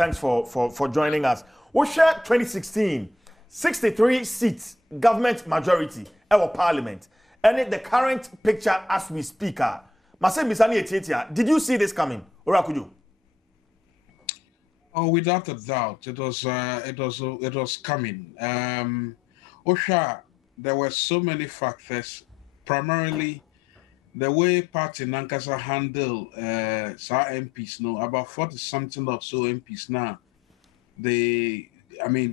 Thanks for joining us. We share 2016, 63 seats, government majority, our parliament. And the current picture as we speak, did you see this coming? Nnawotwe Cudjoe? Oh, without a doubt, it was coming. Osha, there were so many factors, primarily the way Party Nankasa handle MPs, about 40-something or so MPs now,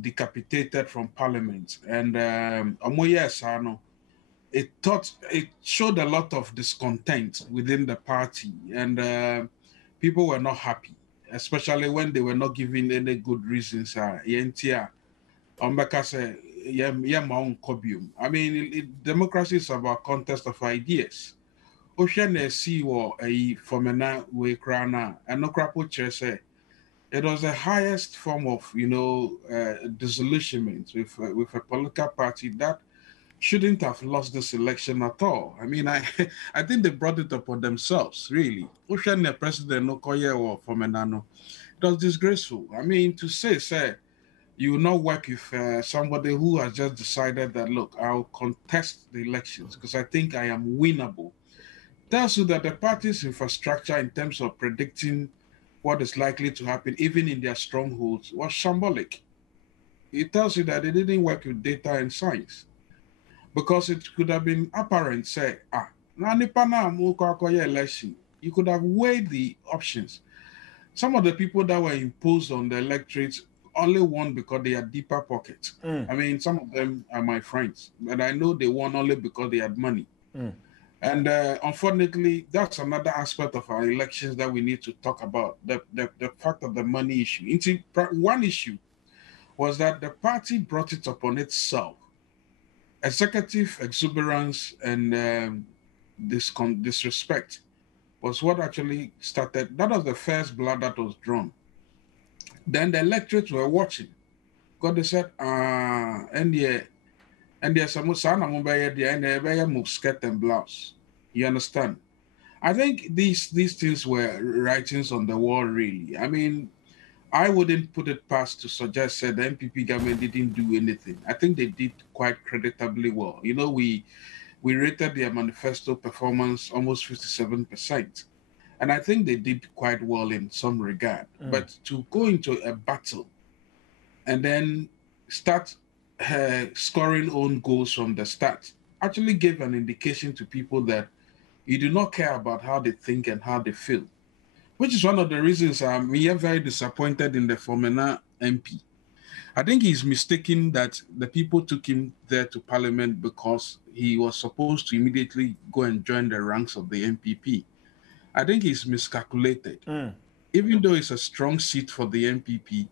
decapitated from parliament. And it showed a lot of discontent within the party, and people were not happy, especially when they were not given any good reasons. Democracy is about contest of ideas. Ocean see or a formena we crana and no crapo say it was the highest form of disillusionment with a political party that shouldn't have lost this election at all. I mean, I think they brought it upon themselves, really. Ocean president no koye or formenano. It was disgraceful. I mean, to say you will not work with somebody who has just decided that, look, I'll contest the elections because I think I am winnable. Tells you that the party's infrastructure in terms of predicting what is likely to happen, even in their strongholds, was shambolic. It tells you that they didn't work with data and science. Because it could have been apparent, say, election, you could have weighed the options. Some of the people that were imposed on the electorates only won because they had deeper pockets. I mean, some of them are my friends, but I know they won only because they had money. And unfortunately, that's another aspect of our elections that we need to talk about, the fact of the money issue. One issue was that the party brought it upon itself. Executive exuberance and disrespect was what actually started. That was the first blood that was drawn. Then the electorates were watching, because they said, and there's some move skirt and blouse. You understand? I think these things were writings on the wall, really. I mean, I wouldn't put it past to suggest that the MPP government didn't do anything. I think they did quite creditably well. You know, we rated their manifesto performance almost 57%. And I think they did quite well in some regard. But to go into a battle and then start scoring own goals from the start actually gave an indication to people that you do not care about how they think and how they feel, which is one of the reasons I'm very disappointed in the Formena MP. I think he's mistaken that the people took him there to parliament because he was supposed to immediately go and join the ranks of the MPP. I think he's miscalculated. Even though it's a strong seat for the MPP,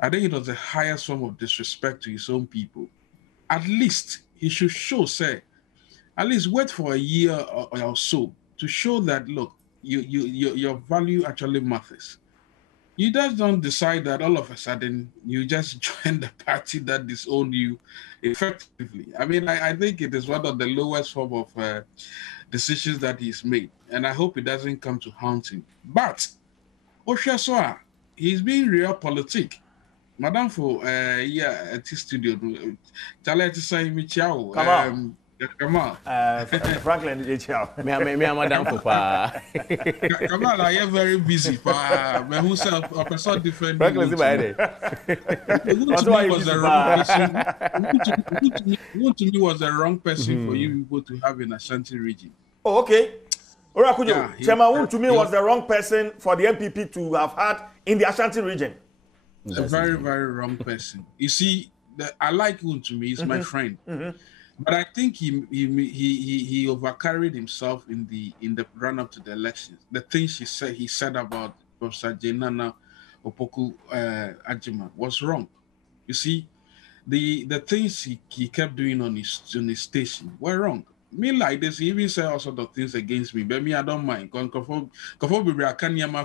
I think it was the highest form of disrespect to his own people. At least he should show, at least wait for a year or so to show that, look, your value actually matters. You just don't decide that all of a sudden you just join the party that disowned you effectively. I mean, I think it is one of the lowest form of decisions that he's made, and I hope it doesn't come to haunt him. But Oshasoa, he's being realpolitik. Madam for at his studio, Charlie to say me ciao. Come on. Fanklin Cudjoe. Me madam for pa. Come on, I am very busy. Pa, me who say a person different. Franklin is by day. Who to me was the wrong person for you people to have in Ashanti region. Oh, okay. Nnawotwe Cudjoe, Chairman to me was the wrong person for the MPP to have had in the Ashanti region. A very, very wrong person. You see, I like Wun to me, he's my friend. But I think he overcarried himself in the run up to the elections. The things he said about Professor Jenana Opoku Ajima was wrong. You see, the things he kept doing on his station were wrong. Me like this, he even said all sorts of things against me, but me I don't mind. I can't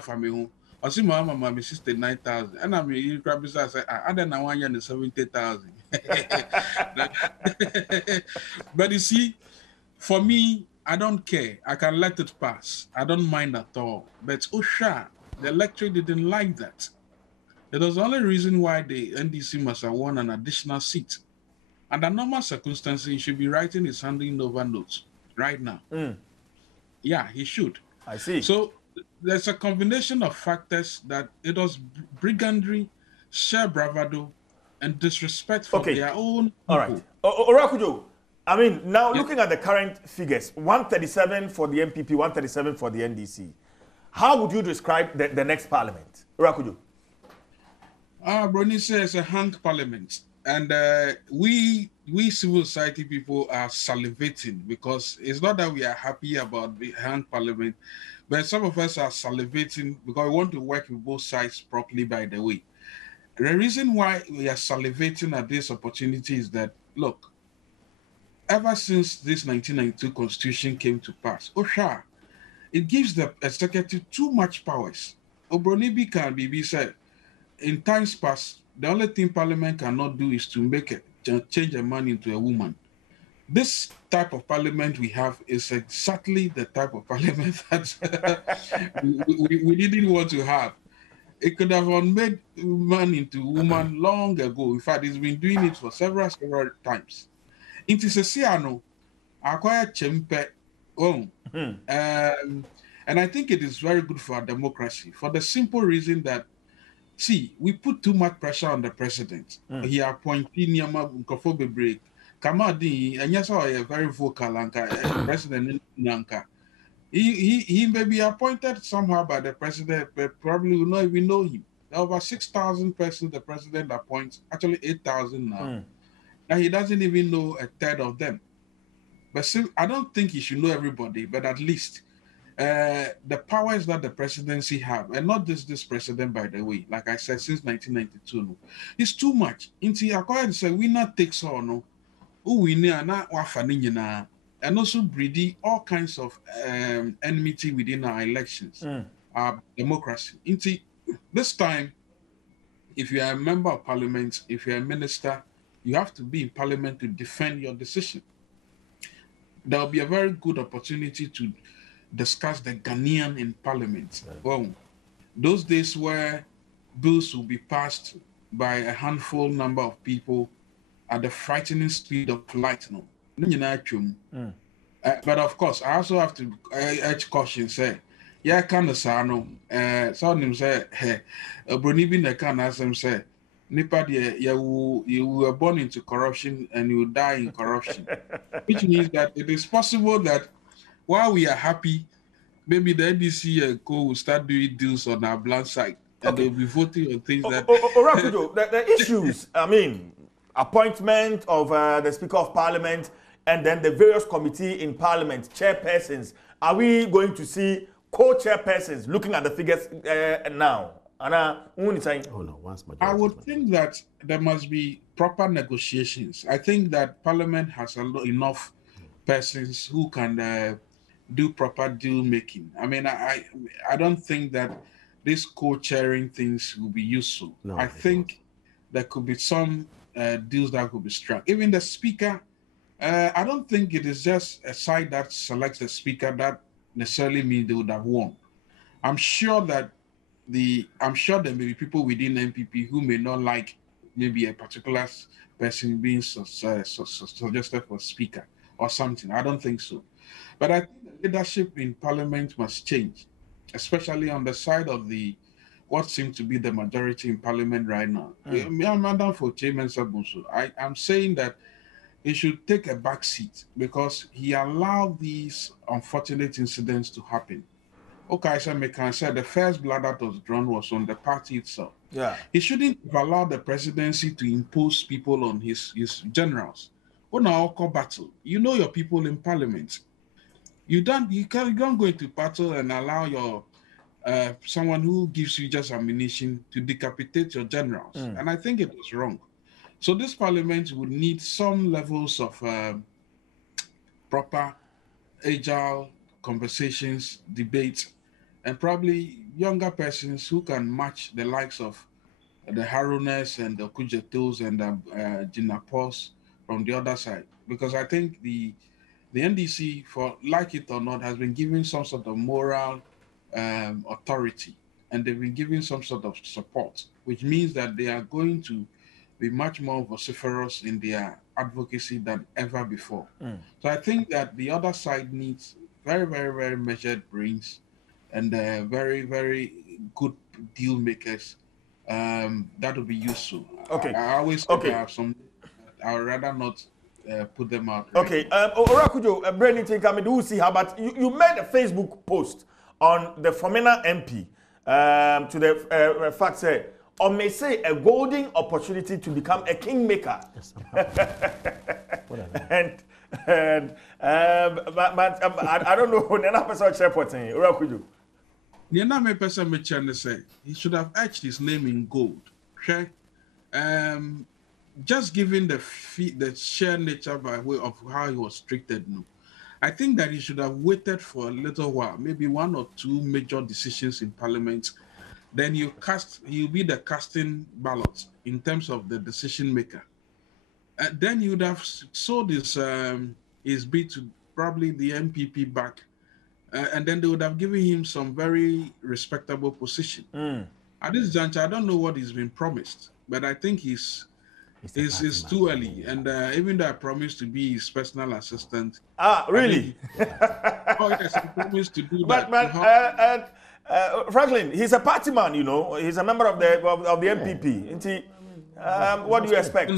for me. I see my mama, my sister 9,000, and I'm you grab I say I don't know why you're 70,000. But you see, for me, I don't care. I can let it pass. I don't mind at all. But Osha, the electorate didn't like that. It was the only reason why the NDC must have won an additional seat. Under normal circumstances, he should be writing his handing over notes right now. Yeah, he should. I see. So there's a combination of factors that it was brigandry, sheer bravado, and disrespect for their own people. All right. Cudjoe, I mean, now looking at the current figures, 137 for the MPP, 137 for the NDC. How would you describe the next parliament? Cudjoe. Brony says a hung parliament. And we civil society people are salivating because it's not that we are happy about the hung parliament, but some of us are salivating because we want to work with both sides properly, by the way. The reason why we are salivating at this opportunity is that, look, ever since this 1992 constitution came to pass, it gives the executive too much powers. Obronibi can be said, in times past, the only thing Parliament cannot do is to change a man into a woman. This type of Parliament we have is exactly the type of Parliament that we didn't want to have. It could have made man into woman long ago. In fact, it's been doing it for several times. It is a siano, acquire chempe. And I think it is very good for our democracy for the simple reason that, see, we put too much pressure on the president. He appointed Nyama Nkofobebre. Kamadi, and yes, I am very vocal, President Nanka. He may be appointed somehow by the president, but probably will not even know him. There are over 6,000 persons the president appoints, actually 8,000 now. And he doesn't even know a third of them. But still, I don't think he should know everybody, but at least the powers that the presidency have, and not just this president, by the way, like I said, since 1992, it's too much. Inti acquired to say winner takes all, no, and also breeding all kinds of enmity within our elections, our democracy. Inti this time, if you are a member of parliament, if you are a minister, you have to be in parliament to defend your decision. There will be a very good opportunity to discuss the Ghanaian in parliament. Well, those days where bills will be passed by a handful number of people at the frightening speed of light. But of course, I also have to urge caution, say, yeah, kind of sano. Some them say, hey, Bronibi ne can as them say, Nipa you were born into corruption and you die in corruption, which means that it is possible that while we are happy, maybe the NDC and co will start doing deals on our blind side, and they'll be voting on things that. The issues, I mean, appointment of the Speaker of Parliament and then the various committee in Parliament, chairpersons. Are we going to see co-chairpersons looking at the figures now? Anna, I would think that there must be proper negotiations. I think that Parliament has enough persons who can do proper deal making. I mean, I don't think that these co-chairing things will be useful. No, I think there could be some deals that could be struck. Even the speaker, I don't think it is just a side that selects the speaker that necessarily means they would have won. I'm sure there may be people within MPP who may not like maybe a particular person being suggested for speaker or something. I don't think so. But I think the leadership in parliament must change, especially on the side of what seems to be the majority in parliament right now. Madam for Chairman Sabunsu, I'm saying that he should take a back seat because he allowed these unfortunate incidents to happen. Okay, so I said the first blood that was drawn was on the party itself. Yeah. He shouldn't have allowed the presidency to impose people on his generals. Now battle. You know your people in parliament. You don't go into battle and allow your someone who gives you just ammunition to decapitate your generals. And I think it was wrong. So this parliament would need some levels of proper, agile conversations, debates, and probably younger persons who can match the likes of the Harunas and the Cudjoes and the Jinapos from the other side. Because I think the NDC, for like it or not, has been given some sort of moral authority, and they've been given some sort of support which means that they are going to be much more vociferous in their advocacy than ever before. So I think that the other side needs very, very, very measured brains and very, very good deal makers. That would be useful. Okay. I always say I have some. I would rather not put them out. Okay. Cudjoe, Brandon, think I mean, do see how, but you made a Facebook post on the Fomena MP to the fact say, or may say a golden opportunity to become a kingmaker. and I don't know when another person reporting. Cudjoe. The person mentioned say he should have etched his name in gold. Okay, just given the sheer nature by way of how he was treated. No, I think that he should have waited for a little while, maybe 1 or 2 major decisions in Parliament. Then he'll be the casting ballot in terms of the decision maker. Then he would have sold his bid to probably the MPP back. And then they would have given him some very respectable position. At this juncture, I don't know what he's been promised, but I think it's too early. And even though I promised to be his personal assistant. Really? Oh, yes, I promised to do that. But Franklin, he's a party man, you know. He's a member of the MPP. Isn't he? What do you expect?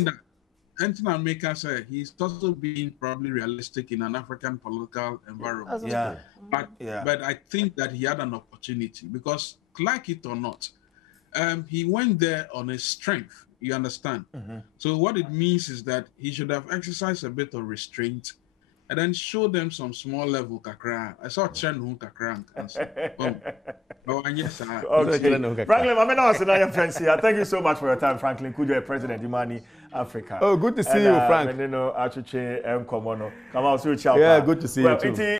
Anthony Maker said he's also being probably realistic in an African political environment. But I think that he had an opportunity because, like it or not, he went there on his strength. You understand? So what it means is that he should have exercised a bit of restraint and then show them some small level kakra. I saw Chen kakra. Franklin, I'm not friends here. Thank you so much for your time, Fanklin Cudjoe, President Imani Africa. Oh, good to see you, Frank. And you know, Achuche, Komono. Come on, switch out. Yeah, good to see you too.